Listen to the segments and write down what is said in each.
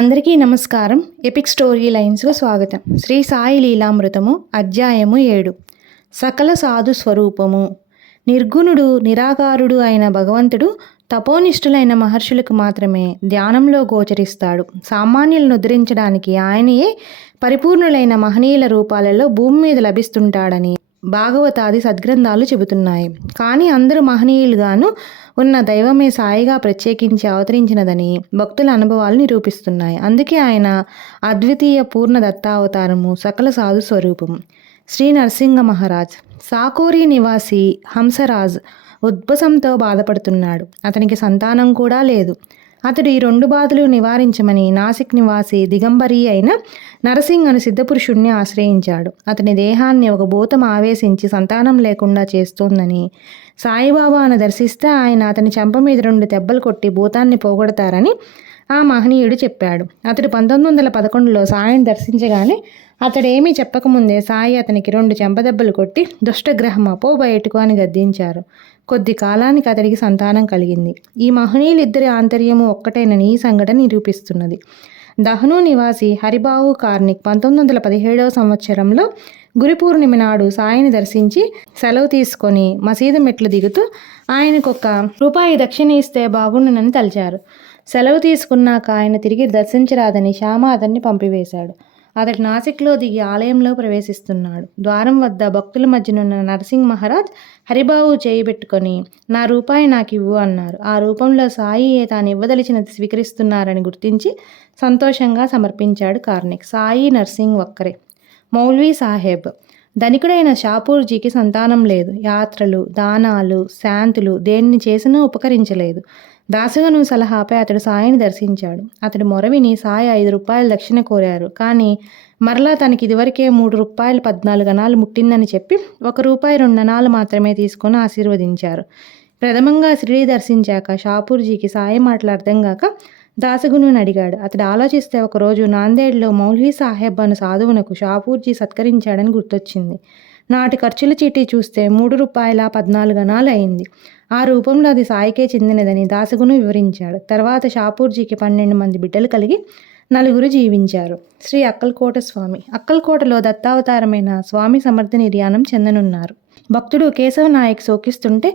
అందరికీ నమస్కారం. Epic story లైన్స్కు స్వాగతం. శ్రీ సాయి లీలామృతము అధ్యాయము 7. సకల సాధు స్వరూపము. నిర్గుణుడు నిరాకారుడు అయిన భగవంతుడు తపోనిష్ఠులైన మహర్షులకు మాత్రమే ధ్యానంలో గోచరిస్తాడు. సామాన్యులను ఉద్ధరించడానికి ఆయనయే పరిపూర్ణులైన మహనీయుల రూపాలలో భూమి మీద లభిస్తుంటాడని భాగవతాది సద్గ్రంథాలు చెబుతున్నాయి. కానీ అందరూ మహనీయులుగాను ఉన్న దైవమే సాయిగా ప్రత్యేకించి అవతరించినదని భక్తుల అనుభవాలు నిరూపిస్తున్నాయి. అందుకే ఆయన అద్వితీయ పూర్ణ దత్తావతారము, సకల సాధు స్వరూపము. శ్రీ నరసింహ మహారాజ్. సాకోరి నివాసి హంసరాజ్ ఉద్భసంతో బాధపడుతున్నాడు. అతనికి సంతానం కూడా లేదు. అతడు ఈ 2 బాధలు నివారించమని నాసిక్ నివాసి దిగంబరి అయిన నరసింగ్ అను సిద్ధపురుషుణ్ణి ఆశ్రయించాడు. అతని దేహాన్ని ఒక భూతం ఆవేశించి సంతానం లేకుండా చేస్తోందని సాయిబాబాను దర్శిస్తే ఆయన అతని చెంప మీద 2 దెబ్బలు కొట్టి భూతాన్ని పోగొడతారని ఆ మహనీయుడు చెప్పాడు. అతడు 1911లో సాయిని దర్శించగానే అతడేమీ చెప్పకముందే సాయి అతనికి 2 చెంపదెబ్బలు కొట్టి దుష్టగ్రహమా పో బయటకు అని గద్దించారు. కొద్ది కాలానికి అతడికి సంతానం కలిగింది. ఈ మహనీయులిద్దరి ఆంతర్యము ఒక్కటేనని ఈ సంఘటన నిరూపిస్తున్నది. దహ్ను నివాసి హరిబాబు కార్నిక్ 1917వ సంవత్సరంలో గురు పూర్ణిమ నాడు సాయిని దర్శించి సెలవు తీసుకొని మసీదు మెట్లు దిగుతూ ఆయనకు ₹1 దక్షిణ ఇస్తే బాగుండునని తలిచారు. సెలవు తీసుకున్నాక ఆయన తిరిగి దర్శించరాదని శ్యామ అతన్ని పంపివేశాడు. అతడు నాసిక్లో దిగి ఆలయంలో ప్రవేశిస్తున్నాడు. ద్వారం వద్ద భక్తుల మధ్యనున్న నరసింహ్ మహారాజ్ హరిబాబు చేయబెట్టుకొని నా ₹1 నాకు ఇవ్వు అన్నారు. ఆ రూపంలో సాయి తాను ఇవ్వదలిచినది స్వీకరిస్తున్నారని గుర్తించి సంతోషంగా సమర్పించాడు కార్నిక్. సాయి నర్సింగ్ ఒక్కరే. మౌల్వీ సాహెబ్. ధనికుడైన షాపూర్జీకి సంతానం లేదు. యాత్రలు, దానాలు, శాంతులు దేన్ని చేసినా ఉపకరించలేదు. దాసగను సలహాపై అతడు సాయిని దర్శించాడు. అతడి మొరవిని సాయి ₹5 దక్షిణ కోరారు. కానీ మరలా తనకి ఇదివరకే ₹3 14 అణాలు ముట్టిందని చెప్పి ₹1 2 అణాలు మాత్రమే తీసుకొని ఆశీర్వదించారు. ప్రథమంగా షిరిడీ దర్శించాక షాపూర్జీకి సాయి మాటలు అర్థం కాక దాసగునుని అడిగాడు. అతడు ఆలోచిస్తే ఒకరోజు నాందేడ్లో మౌల్వీ సాహెబ్ అను సాధువునకు షాపూర్జీ సత్కరించాడని గుర్తొచ్చింది. నాటి ఖర్చుల చీటీ చూస్తే ₹3 14 అణాలు అయింది. ఆ రూపంలో అది సాయికే చెందినదని దాసగును వివరించాడు. తర్వాత షాపూర్జీకి 12 మంది బిడ్డలు కలిగి 4 జీవించారు. శ్రీ అక్కల్కోట స్వామి. అక్కల్కోటలో దత్తావతారమైన స్వామి సమర్థ నిర్యాణం చెందనున్నారు. భక్తుడు కేశవ నాయక్ శోకిస్తుంటే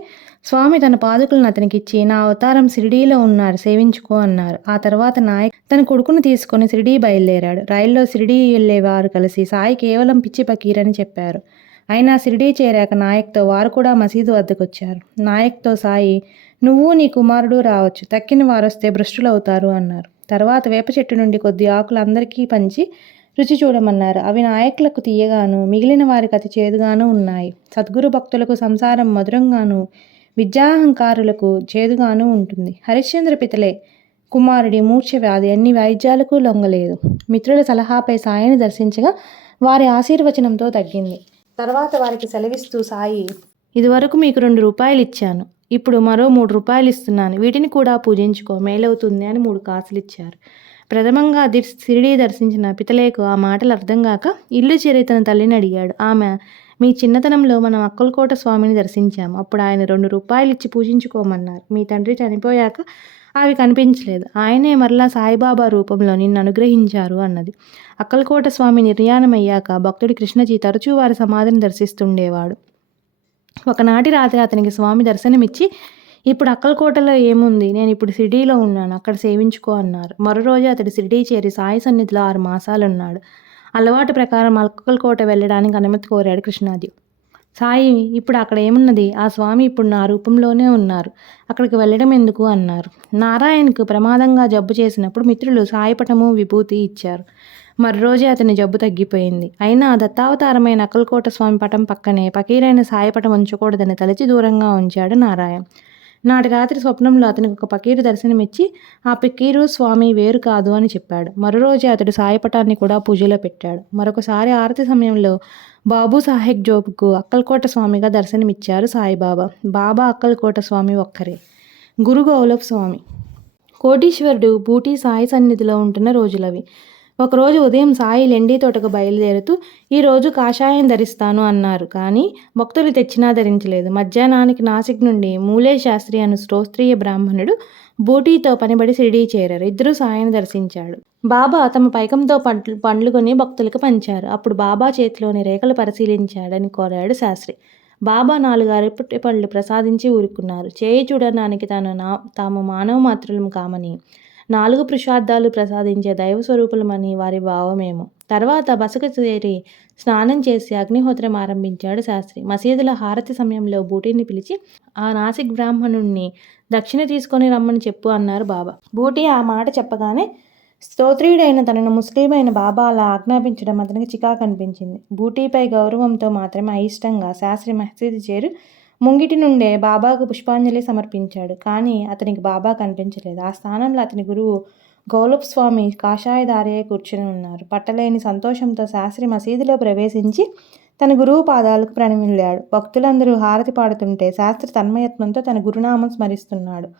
స్వామి తన పాదుకులను అతనికిచ్చి నా అవతారం షిరిడీలో ఉన్నారు, సేవించుకో అన్నారు. ఆ తర్వాత నాయక్ తన కొడుకును తీసుకొని షిరిడీ బయలుదేరాడు. రైల్లో షిరిడీ వెళ్ళేవారు కలిసి సాయి కేవలం పిచ్చి పకీరని చెప్పారు. అయినా షిరిడీ చేరాక నాయక్తో వారు కూడా మసీదు వద్దకొచ్చారు. నాయక్తో సాయి నువ్వు నీ కుమారుడు రావచ్చు, తక్కిన వారొస్తే భ్రష్టులవుతారు అన్నారు. తర్వాత వేప చెట్టు నుండి కొద్ది ఆకులు అందరికీ పంచి రుచి చూడమన్నారు. అవి నాయకులకు తీయగాను, మిగిలిన వారికి అతి చేదుగాను ఉన్నాయి. సద్గురు భక్తులకు సంసారం మధురంగాను, విద్యాహంకారులకు చేదుగాను ఉంటుంది. హరిశ్చంద్ర పితలే కుమారుడి మూర్ఛ వ్యాధి అన్ని వైద్యాలకు లొంగలేదు. మిత్రుల సలహాపై సాయిని దర్శించగా వారి ఆశీర్వచనంతో తగ్గింది. తర్వాత వారికి సెలవిస్తూ సాయి ఇదివరకు మీకు ₹2 ఇచ్చాను, ఇప్పుడు మరో ₹3 ఇస్తున్నాను, వీటిని కూడా పూజించుకో, మేలవుతుంది అని 3 కాసులు ఇచ్చారు. ప్రథమంగా షిరిడీ దర్శించిన పితలేకు ఆ మాటలు అర్థం కాక ఇల్లు చేరి తన తల్లిని అడిగాడు. ఆమె మీ చిన్నతనంలో మనం అక్కల్కోట స్వామిని దర్శించాము. అప్పుడు ఆయన ₹2 ఇచ్చి పూజించుకోమన్నారు. మీ తండ్రి చనిపోయాక అవి కనిపించలేదు. ఆయనే మరలా సాయిబాబా రూపంలో నిన్ను అనుగ్రహించారు అన్నది. అక్కల్కోట స్వామి నిర్యాణమయ్యాక భక్తుడి కృష్ణజీ తరచూ వారి సమాధిని దర్శిస్తుండేవాడు. ఒకనాటి రాత్రి అతనికి స్వామి దర్శనమిచ్చి ఇప్పుడు అక్కల్కోటలో ఏముంది, నేను ఇప్పుడు షిరిడీలో ఉన్నాను, అక్కడ సేవించుకో అన్నారు. మరో రోజు అతడు షిరిడీ చేరి సాయి సన్నిధిలో 6 మాసాలున్నాడు. అలవాటు ప్రకారం అక్కల్కోట వెళ్ళడానికి అనుమతి కోరాడు కృష్ణాజీ. సాయి ఇప్పుడు అక్కడ ఏమున్నది, ఆ స్వామి ఇప్పుడు నా రూపంలోనే ఉన్నారు, అక్కడికి వెళ్ళడం ఎందుకు అన్నారు. నారాయణకు ప్రమాదంగా జబ్బు చేసినప్పుడు మిత్రులు సాయిపటము విభూతి ఇచ్చారు. మరోరోజే అతని జబ్బు తగ్గిపోయింది. అయినా దత్తావతారమైన అక్కల్కోట స్వామి పటం పక్కనే పకీరైన సాయిపటం ఉంచకూడదని తలచి దూరంగా ఉంచాడు నారాయణ. నాటి రాత్రి స్వప్నంలో అతనికి ఒక పకీరు దర్శనమిచ్చి ఆ పకీరు స్వామి వేరు కాదు అని చెప్పాడు. మరో రోజే అతడు సాయిపటాన్ని కూడా పూజలో పెట్టాడు. మరొకసారి ఆరతి సమయంలో బాబు సాహెబ్ జోబుకు అక్కల్కోట స్వామిగా దర్శనమిచ్చారు సాయిబాబా. బాబా అక్కల్కోట స్వామి ఒక్కరే. గురు గౌలభ్ స్వామి. కోటీశ్వరుడు బూటీ సాయి సన్నిధిలో ఉంటున్న రోజులవి. ఒకరోజు ఉదయం సాయి లెండి తోటకు బయలుదేరుతూ ఈరోజు కాషాయం ధరిస్తాను అన్నారు. కానీ భక్తులు తెచ్చినా ధరించలేదు. మధ్యాహ్నానికి నాసిక్ నుండి మూలే శాస్త్రి అను శ్రోత్రియ బ్రాహ్మణుడు బూటీతో పనిబడి షిరిడీ చేరారు. ఇద్దరూ సాయిని దర్శించాడు. బాబా తమ పైకంతో పండ్లు కొని భక్తులకు పంచారు. అప్పుడు బాబా చేతిలోని రేఖలు పరిశీలించాడని కోరాడు శాస్త్రి. బాబా 4 అరటి పళ్ళు ప్రసాదించి ఊరుకున్నారు. చేయి చూడడానికి తాము మానవ మాత్రులం కామని, 4 పురుషార్థాలు ప్రసాదించే దైవ స్వరూపులమని వారి భావమేమో. తర్వాత బసకు చేరి స్నానం చేసి అగ్నిహోత్రం ఆరంభించాడు శాస్త్రి. మసీదుల హారతి సమయంలో బూటీని పిలిచి, ఆ నాసిక్ బ్రాహ్మణుణ్ణి దక్షిణ తీసుకొని రమ్మని చెప్పు అన్నారు బాబా. బూటీ ఆ మాట చెప్పగానే స్తోత్రీయుడైన తనను ముస్లిం బాబా అలా ఆజ్ఞాపించడం అతనికి చికాకు అనిపించింది. బూటీపై గౌరవంతో మాత్రమే అయిష్టంగా శాస్త్రి మసీదు చేరి ముంగిటి నుండే బాబాకు పుష్పాంజలి సమర్పించాడు. కానీ అతనికి బాబా కనిపించలేదు. ఆ స్థానంలో అతని గురువు గౌలప్ స్వామి కాషాయధారియే కూర్చుని ఉన్నారు. పట్టలేని సంతోషంతో శాస్త్రి మసీదులో ప్రవేశించి తన గురువు పాదాలకు ప్రణమిల్లాడు. భక్తులందరూ హారతి పాడుతుంటే శాస్త్రి తన్మయత్వంతో తన గురునామం స్మరిస్తున్నాడు.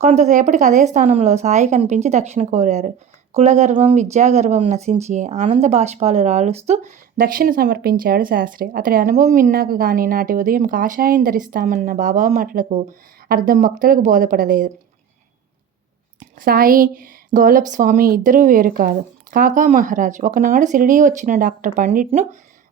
కొంతసేపటికి అదే స్థానంలో సాయి కనిపించి దక్షిణ కోరారు. కులగర్వం, విద్యాగర్వం నశించి ఆనంద బాష్పాలు రాలుస్తూ దక్షిణ సమర్పించాడు శాస్త్రి. అతడి అనుభవం విన్నాక గానీ నాటి ఉదయం కాషాయం ధరిస్తామన్న బాబా మాటలకు అర్థం భక్తులకు బోధపడలేదు. సాయి, గౌలప్ స్వామి ఇద్దరూ వేరు కాదు. కాకా మహారాజ్ ఒకనాడు షిరిడీ వచ్చిన డాక్టర్ పండిట్ను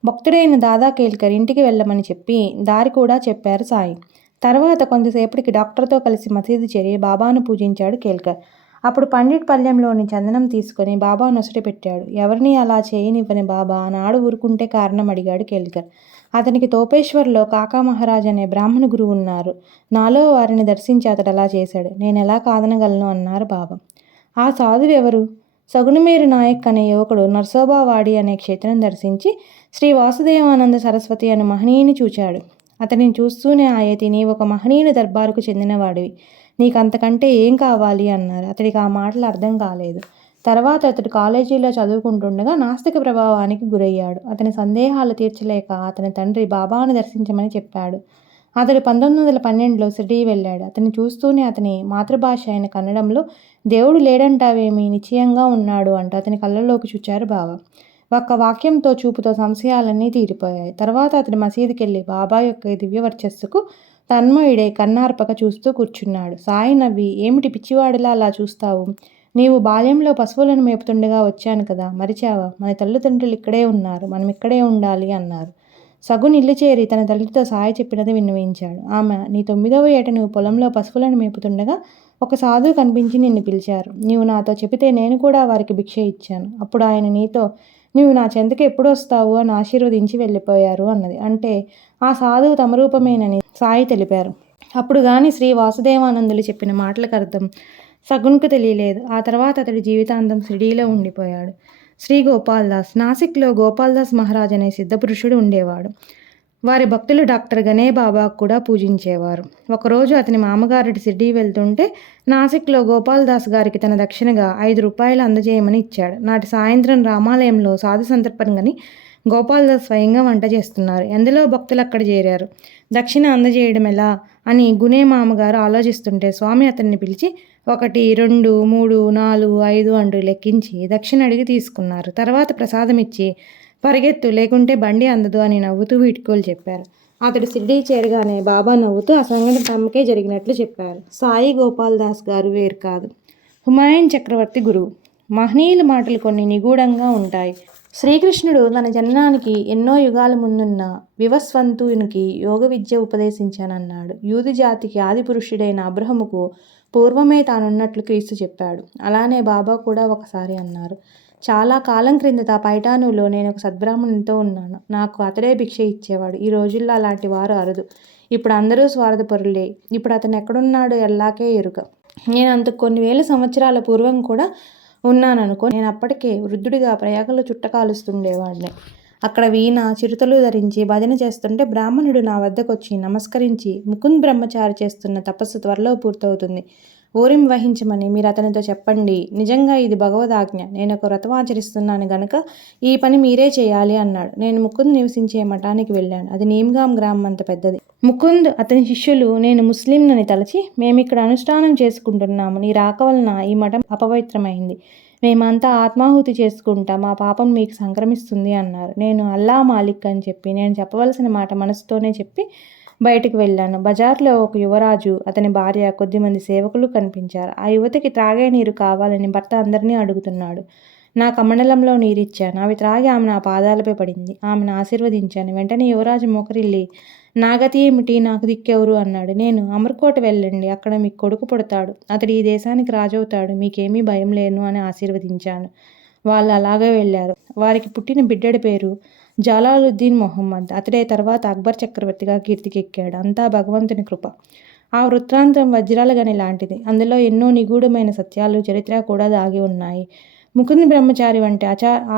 భక్తుడైన దాదా కేల్కర్ ఇంటికి వెళ్ళమని చెప్పి దారి కూడా చెప్పారు సాయి. తర్వాత కొంతసేపటికి డాక్టర్తో కలిసి మసీదు చేరి బాబాను పూజించాడు కేల్కర్. అప్పుడు పండిట్ పళ్ళెంలోని చందనం తీసుకొని బాబా నొసటి పెట్టాడు. ఎవరిని అలా చేయనివ్వని బాబా నాడు ఊరుకుంటే కారణం అడిగాడు కేల్కర్. అతనికి తోపేశ్వర్లో కాకా మహారాజ్ అనే బ్రాహ్మణ గురువు ఉన్నారు. నాలో వారిని దర్శించి అతడు అలా చేశాడు. నేనెలా కాదనగలను అన్నారు బాబా. ఆ సాధువు ఎవరు? సగుణమేరు నాయక్ అనే యువకుడు నర్సోబావాడి అనే క్షేత్రం దర్శించి శ్రీ వాసుదేవానంద సరస్వతి అనే మహనీయుని చూచాడు. అతనిని చూస్తూనే ఆయతి, నీవు ఒక మహనీయుని దర్బారుకు చెందినవాడివి, నీకంతకంటే ఏం కావాలి అన్నారు. అతడికి ఆ మాటలు అర్థం కాలేదు. తర్వాత అతడు కాలేజీలో చదువుకుంటుండగా నాస్తిక ప్రభావానికి గురయ్యాడు. అతని సందేహాలు తీర్చలేక అతని తండ్రి బాబాను దర్శించమని చెప్పాడు. అతడు 1912లో షిరిడీ వెళ్ళాడు. అతన్ని చూస్తూనే అతని మాతృభాష అయిన కన్నడంలో దేవుడు లేడంటావేమి, నిశ్చయంగా ఉన్నాడు అంటూ అతని కళ్ళలోకి చూచారు బాబా. ఒక్క వాక్యంతో, చూపుతో సంశయాలన్నీ తీరిపోయాయి. తర్వాత అతడు మసీదుకెళ్ళి బాబా యొక్క దివ్య వర్చస్సుకు తన్మయుడై కన్నార్పక చూస్తూ కూర్చున్నాడు. సాయి నవ్వి, ఏమిటి పిచ్చివాడిలా అలా చూస్తావు? నీవు బాల్యంలో పశువులను మేపుతుండగా వచ్చాను కదా, మరిచావా? మన తల్లిదండ్రులు ఇక్కడే ఉన్నారు, మనం ఇక్కడే ఉండాలి అన్నారు. సగున్ ఇల్లు చేరి తన తల్లితో సాయి చెప్పినది విన్నవించాడు. ఆమె, నీ 9వ ఏట నువ్వు పొలంలో పశువులను మేపుతుండగా ఒక సాధువు కనిపించి నిన్ను పిలిచారు. నీవు నాతో చెబితే నేను కూడా వారికి భిక్ష ఇచ్చాను. అప్పుడు ఆయన నీతో, నీవు నా చెంతకు ఎప్పుడు వస్తావు అని ఆశీర్వదించి వెళ్ళిపోయారు అన్నది. అంటే ఆ సాధువు తమ రూపమేనని సాయి తెలిపారు. అప్పుడు గాని శ్రీ వాసుదేవానందులు చెప్పిన మాటలకు అర్థం సగున్కు తెలియలేదు. ఆ తర్వాత అతడి జీవితాంతం షిరిడీలో ఉండిపోయాడు. శ్రీ గోపాల్దాస్. నాసిక్లో గోపాల్దాస్ మహారాజ్ అనే సిద్ధపురుషుడు ఉండేవాడు. వారి భక్తులు డాక్టర్ గనే బాబాకు కూడా పూజించేవారు. ఒకరోజు అతని మామగారుడి షిరిడీ వెళ్తుంటే నాసిక్లో గోపాల్దాస్ గారికి తన దక్షిణగా 5 రూపాయలు అందజేయమని ఇచ్చాడు. నాటి సాయంత్రం రామాలయంలో సాధు సంతర్పణని గోపాల్దాస్ స్వయంగా వంట చేస్తున్నారు. ఎందులో భక్తులు అక్కడ చేరారు. దక్షిణ అందజేయడం ఎలా అని గునే మామగారు ఆలోచిస్తుంటే స్వామి అతన్ని పిలిచి 1, 2, 3, 4, 5 అంటూ లెక్కించి దక్షిణ అడిగి తీసుకున్నారు. తర్వాత ప్రసాదం ఇచ్చి పరిగెత్తు, లేకుంటే బండి అందదు అని నవ్వుతూ వీడ్కోలు చెప్పారు. అతడు షిరిడీ చేరగానే బాబా నవ్వుతూ ఆ సంఘటన తమకే జరిగినట్లు చెప్పారు. సాయి గోపాల్దాస్ గారు వేరు కాదు. హుమాయూన్ చక్రవర్తి గురువు. మహనీయుల మాటలు కొన్ని నిగూఢంగా ఉంటాయి. శ్రీకృష్ణుడు తన జననానికి ఎన్నో యుగాల ముందున్న వివస్వంతునికి యోగ విద్య ఉపదేశించానన్నాడు. యూదు జాతికి ఆది పురుషుడైన అబ్రహముకు పూర్వమే తానున్నట్లు క్రీస్తు చెప్పాడు. అలానే బాబా కూడా ఒకసారి అన్నారు. చాలా కాలం క్రిందట పైఠానులో నేను ఒక సద్బ్రాహ్మణునితో ఉన్నాను. నాకు అతడే భిక్ష ఇచ్చేవాడు. ఈ రోజుల్లో అలాంటి వారు అరుదు. ఇప్పుడు అందరూ స్వార్థపరులే. ఇప్పుడు అతను ఎక్కడున్నాడో ఎల్లాకే ఎరుక. నేను అంతకు కొన్ని వేల సంవత్సరాల పూర్వం కూడా ఉన్నాననుకో. నేను అప్పటికే వృద్ధుడిగా ప్రయాగలో చుట్ట కాలుస్తుండేవాడిని. అక్కడ వీణ, చిరుతలు ధరించి భజన చేస్తుంటే బ్రాహ్మణుడు నా వద్దకొచ్చి నమస్కరించి, ముకుంద్ బ్రహ్మచారి చేస్తున్న తపస్సు త్వరలో పూర్తవుతుంది, ఊరిం వహించమని మీరు అతనితో చెప్పండి. నిజంగా ఇది భగవదాజ్ఞ. నేను ఒక వ్రతం ఆచరిస్తున్నాను గనక ఈ పని మీరే చేయాలి అన్నాడు. నేను ముకుంద్ నివసించే మఠానికి వెళ్ళాను. అది నీమ్గాం గ్రామం అంత పెద్దది. ముకుంద్, అతని శిష్యులు నేను ముస్లింలని తలచి, మేమిక్కడ అనుష్ఠానం చేసుకుంటున్నాము. నీ రాక వలన ఈ మఠం అపవిత్రమైంది. మేమంతా ఆత్మాహుతి చేసుకుంటా, మా పాపం మీకు సంక్రమిస్తుంది అన్నారు. నేను అల్లా మాలిక్ అని చెప్పి నేను చెప్పవలసిన మాట మనసుతోనే చెప్పి బయటకు వెళ్ళాను. బజార్లో ఒక యువరాజు, అతని భార్య, కొద్దిమంది సేవకులు కనిపించారు. ఆ యువతికి త్రాగే నీరు కావాలని భర్త అందరినీ అడుగుతున్నాడు. నా కమండలంలో నీరిచ్చాను. అవి త్రాగి ఆమె నా పాదాలపై పడింది. ఆమెను ఆశీర్వదించాను. వెంటనే యువరాజు మోకరిల్లి, నా గతి ఏమిటి, నాకు దిక్కెవరు అన్నాడు. నేను, అమర్కోట వెళ్ళండి, అక్కడ మీకు కొడుకు పుడతాడు, అతడు ఈ దేశానికి రాజవుతాడు, మీకేమీ భయం లేను అని ఆశీర్వదించాను. వాళ్ళు అలాగే వెళ్ళారు. వారికి పుట్టిన బిడ్డడి పేరు జలాలుద్దీన్ మొహమ్మద్. అతడే తర్వాత అక్బర్ చక్రవర్తిగా కీర్తికెక్కాడు. అంతా భగవంతుని కృప. ఆ వృత్తాంతం వజ్రాల గని లాంటిది. అందులో ఎన్నో నిగూఢమైన సత్యాలు, చరిత్ర కూడా దాగి ఉన్నాయి. ముకుంద్ బ్రహ్మచారి వంటి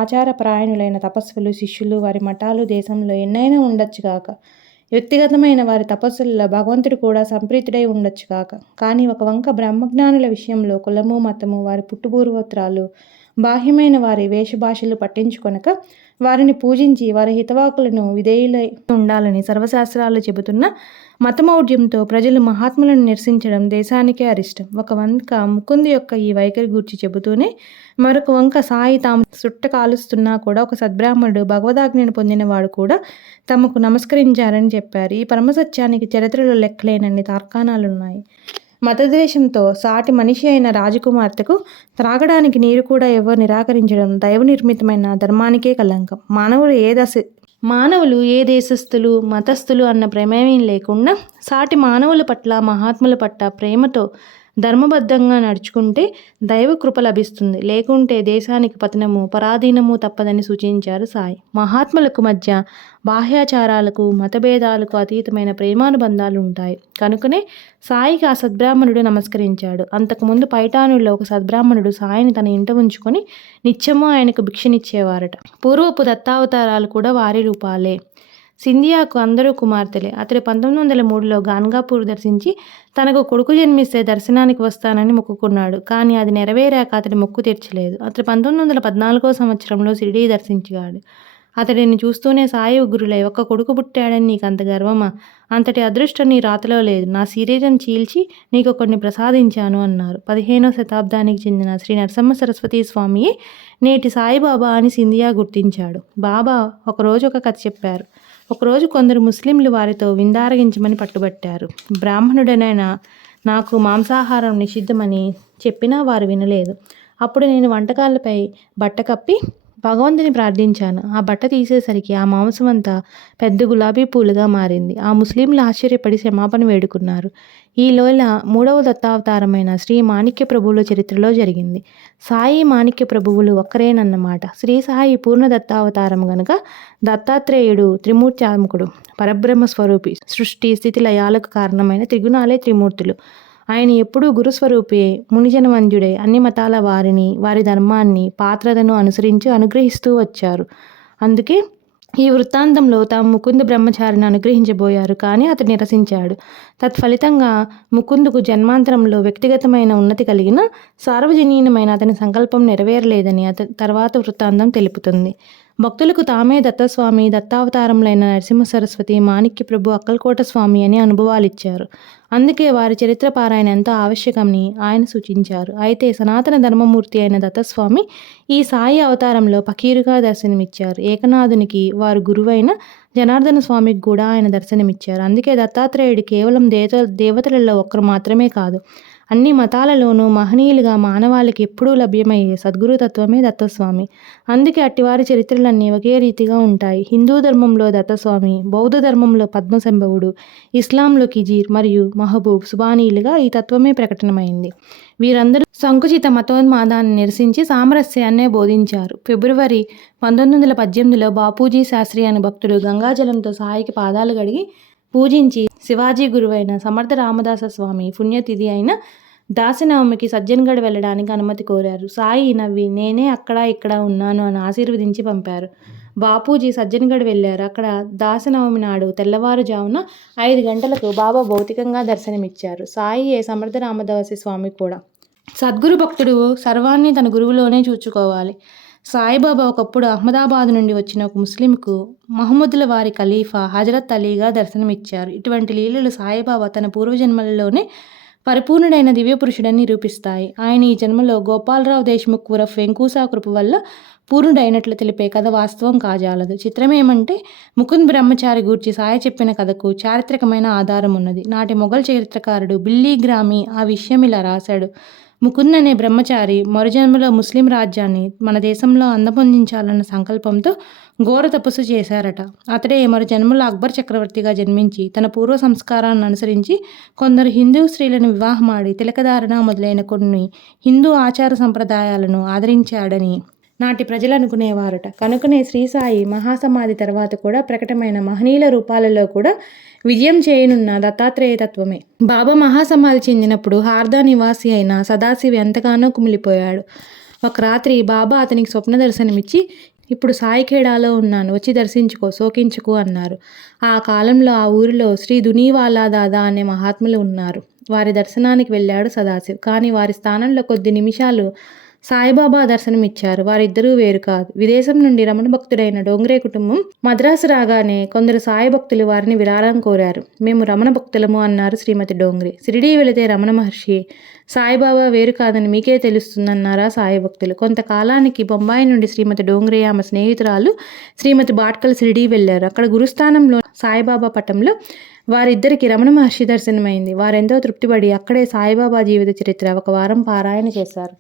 ఆచారపరాయణులైన తపస్సులు, శిష్యులు, వారి మఠాలు దేశంలో ఎన్నైనా ఉండొచ్చు కాక, వ్యక్తిగతమైన వారి తపస్సులలో భగవంతుడు కూడా సంప్రీతుడై ఉండొచ్చు కాక, కానీ ఒక వంక బ్రహ్మజ్ఞానుల విషయంలో కులము, మతము, వారి పుట్టుపూర్వోత్తరాలు, బాహ్యమైన వారి వేషభాషలు పట్టించుకొనక వారిని పూజించి వారి హితవాకులను విధేయులై ఉండాలని సర్వశాస్త్రాలు చెబుతున్న మతమౌఢ్యంతో ప్రజలు మహాత్ములను నిరసించడం దేశానికే అరిష్టం. ఒక వంక ముకుంది యొక్క ఈ వైఖరి గూర్చి చెబుతూనే మరొక వంక సాయి తాము సుట్ట కాలుస్తున్నా కూడా ఒక సద్బ్రాహ్మణుడు భగవదాజ్ఞను పొందినవాడు కూడా తమకు నమస్కరించారని చెప్పారు. ఈ పరమసత్యానికి చరిత్రలో లెక్కలేనన్ని తార్కాణాలున్నాయి. మతద్వేషంతో సాటి మనిషి అయిన రాజకుమార్తెకు త్రాగడానికి నీరు కూడా ఎవరు నిరాకరించడం దైవ నిర్మితమైన ధర్మానికే కలంకం. మానవులు ఏ దేశస్థులు, మతస్థులు అన్న ప్రమేయం లేకుండా సాటి మానవుల పట్ల, మహాత్ముల పట్ల ప్రేమతో ధర్మబద్ధంగా నడుచుకుంటే దైవ కృప లభిస్తుంది. లేకుంటే దేశానికి పతనము, పరాధీనము తప్పదని సూచించారు సాయి. మహాత్ములకు మధ్య బాహ్యాచారాలకు, మతభేదాలకు అతీతమైన ప్రేమానుబంధాలు ఉంటాయి. కనుకనే సాయికి ఆ సద్బ్రాహ్మణుడు నమస్కరించాడు. అంతకుముందు పైఠానుల్లో ఒక సద్బ్రాహ్మణుడు సాయిని తన ఇంట ఉంచుకొని నిత్యము ఆయనకు భిక్షనిచ్చేవారట. పూర్వపు దత్తావతారాలు కూడా వారి రూపాలే. సింధియాకు అందరూ కుమార్తెలే. అతడు 1903లో గాన్గాపూర్ దర్శించి తనకు కొడుకు జన్మిస్తే దర్శనానికి వస్తానని మొక్కుకున్నాడు. కానీ అది నెరవేరాక అతడి మొక్కు తీర్చలేదు. అతడు 1914 సంవత్సరంలో షిరిడీ దర్శించాడు. అతడిని చూస్తూనే సాయి ఉగ్రులై, ఒక్క కొడుకు పుట్టాడని నీకు అంత గర్వమా? అంతటి అదృష్టం నీ రాతలో లేదు. నా శరీరం చీల్చి నీకు కొన్ని ప్రసాదించాను అన్నారు. 15వ శతాబ్దానికి చెందిన శ్రీ నరసింహ సరస్వతి స్వామియే నేటి సాయిబాబా అని సింధియా గుర్తించాడు. బాబా ఒకరోజు ఒక కథ చెప్పారు. ఒకరోజు కొందరు ముస్లింలు వారితో విందారగించమని పట్టుబట్టారు. బ్రాహ్మణుడనైనా నాకు మాంసాహారం నిషిద్ధమని చెప్పినా వారు వినలేదు. అప్పుడు నేను వంటకాలపై బట్ట కప్పి భగవంతుని ప్రార్థించాను. ఆ బట్ట తీసేసరికి ఆ మాంసం అంతా పెద్ద గులాబీ పూలుగా మారింది. ఆ ముస్లింలు ఆశ్చర్యపడి క్షమాపణ వేడుకున్నారు. ఈ లోయ 3వ దత్తావతారమైన శ్రీ మాణిక్య ప్రభువుల చరిత్రలో జరిగింది. సాయి మాణిక్య ప్రభువులు ఒక్కరేనన్నమాట. శ్రీ సాయి పూర్ణ దత్తావతారం గనుక దత్తాత్రేయుడు త్రిమూర్త్యాత్మకుడు, పరబ్రహ్మ స్వరూపి, సృష్టి స్థితి లయాలకు కారణమైన త్రిగుణాలే త్రిమూర్తులు. ఆయన ఎప్పుడూ గురుస్వరూపే, మునిజనవంద్యుడే, అన్ని మతాల వారిని, వారి ధర్మాన్ని, పాత్రలను అనుగ్రహిస్తూ వచ్చారు. అందుకే ఈ వృత్తాంతంలో తాము ముకుంద బ్రహ్మచారిని అనుగ్రహించబోయారు, కానీ అతడు నిరసించాడు. తత్ఫలితంగా ముకుందుకు జన్మాంతరంలో వ్యక్తిగతమైన ఉన్నతి కలిగిన సార్వజనీనమైన అతని సంకల్పం నెరవేరలేదని తర్వాత వృత్తాంతం తెలుపుతుంది. భక్తులకు తామే దత్తస్వామి, దత్తావతారములైన నరసింహ సరస్వతి, మాణిక్య ప్రభు, అక్కల్కోట స్వామి అని అనుభవాలిచ్చారు. అందుకే వారి చరిత్ర పారాయణ ఎంతో ఆవశ్యకమని ఆయన సూచించారు. అయితే సనాతన ధర్మమూర్తి అయిన దత్తస్వామి ఈ సాయి అవతారంలో ఫకీరుగా దర్శనమిచ్చారు. ఏకనాథునికి వారు గురువైన జనార్దన స్వామికి కూడా ఆయన దర్శనమిచ్చారు. అందుకే దత్తాత్రేయుడు కేవలం దేవతలలో ఒక్కరు మాత్రమే కాదు, అన్ని మతాలలోనూ మహనీయులుగా మానవాళికి ఎప్పుడూ లభ్యమయ్యే సద్గురు తత్వమే దత్తస్వామి. అందుకే అట్టివారి చరిత్రలన్నీ ఒకే రీతిగా ఉంటాయి. హిందూ ధర్మంలో దత్తస్వామి, బౌద్ధ ధర్మంలో పద్మసంభవుడు, ఇస్లాంలో కిజీర్ మరియు మహబూబ్ సుబానీలుగా ఈ తత్వమే ప్రకటనమైంది. వీరందరూ సంకుచిత మతోన్మాదాన్ని నిరసించి సామరస్యాన్నే బోధించారు. ఫిబ్రవరి 1918లో బాపూజీ శాస్త్రి అనే భక్తుడు గంగాజలంతో సాయికి పాదాలు కడిగి పూజించి శివాజీ గురువైన సమర్థ రామదాస స్వామి పుణ్యతిథి అయిన దాసినవమికి సజ్జన్గఢ్ వెళ్ళడానికి అనుమతి కోరారు. సాయి నవ్వి, నేనే అక్కడ ఇక్కడ ఉన్నాను అని ఆశీర్వదించి పంపారు. బాపూజీ సజ్జన్గఢ్ వెళ్ళారు. అక్కడ దాసినవమి నాడు తెల్లవారుజామున 5 గంటలకు బాబా భౌతికంగా దర్శనమిచ్చారు. సాయి సమర్థ రామదాసి స్వామి కూడా. సద్గురు భక్తుడు సర్వాన్ని తన గురువులోనే చూచుకోవాలి. సాయిబాబా ఒకప్పుడు అహ్మదాబాద్ నుండి వచ్చిన ఒక ముస్లింకు మహమ్మదుల వారి ఖలీఫా హజరత్ అలీగా దర్శనమిచ్చారు. ఇటువంటి లీలలు సాయిబాబా తన పూర్వజన్మలలోనే పరిపూర్ణుడైన దివ్యపురుషుడని నిరూపిస్తాయి. ఆయన ఈ జన్మలో గోపాలరావు దేశ్ముఖ్ ఉరఫ్ వెంకూసా కృప వల్ల పూర్ణుడైనట్లు తెలిపే కథ వాస్తవం కాజాలదు. చిత్రమేమంటే ముకుంద్ బ్రహ్మచారి గూర్చి సాయి చెప్పిన కథకు చారిత్రకమైన ఆధారం ఉన్నది. నాటి మొఘల్ చరిత్రకారుడు బిల్లీ గ్రామీ ఆ విషయం ఇలా రాశాడు. ముకుంద్ అనే బ్రహ్మచారి మరుజన్మలో ముస్లిం రాజ్యాన్ని మన దేశంలో అందమొందించాలన్న సంకల్పంతో ఘోర తపస్సు చేశారట. అతడే మరు జన్మలో అక్బర్ చక్రవర్తిగా జన్మించి తన పూర్వ సంస్కారాన్ని అనుసరించి కొందరు హిందూ స్త్రీలను వివాహమాడి తిలకధారణ మొదలైన కొన్ని హిందూ ఆచార సంప్రదాయాలను ఆదరించాడని నాటి ప్రజలు అనుకునేవారట. కనుకనే శ్రీ సాయి మహాసమాధి తర్వాత కూడా ప్రకటమైన మహనీయుల రూపాలలో కూడా విజయం చేయనున్న దత్తాత్రేయ తత్వమే. బాబా మహాసమాధి చెందినప్పుడు హార్దా నివాసి అయిన సదాశివి ఎంతగానో కుమిలిపోయాడు. ఒక రాత్రి బాబా అతనికి స్వప్న దర్శనమిచ్చి, ఇప్పుడు సాయిఖేడాలో ఉన్నాను, వచ్చి దర్శించుకో, శోకించుకో అన్నారు. ఆ కాలంలో ఆ ఊరిలో శ్రీ దునీవాలా దాదా అనే మహాత్ములు ఉన్నారు. వారి దర్శనానికి వెళ్ళాడు సదాశివ్. కానీ వారి స్థానంలో కొద్ది నిమిషాలు సాయిబాబా దర్శనమిచ్చారు. వారిద్దరూ వేరు కాదు. విదేశం నుండి రమణ భక్తుడైన డోంగ్రే కుటుంబం మద్రాసు రాగానే కొందరు సాయి భక్తులు వారిని విరాళం కోరారు. మేము రమణ భక్తులము అన్నారు శ్రీమతి డోంగ్రే. షిరిడీ వెళితే రమణ మహర్షి, సాయిబాబా వేరు కాదని మీకే తెలుస్తుందన్నారా సాయి భక్తులు. కొంతకాలానికి బొంబాయి నుండి శ్రీమతి డోంగ్రే ఆమె స్నేహితురాలు శ్రీమతి బాట్కల్ షిరిడీ వెళ్లారు. అక్కడ గురుస్థానంలో సాయిబాబా పటంలో వారిద్దరికి రమణ మహర్షి దర్శనమైంది. వారెంతో తృప్తిపడి అక్కడే సాయిబాబా జీవిత చరిత్ర ఒక వారం పారాయణ చేశారు.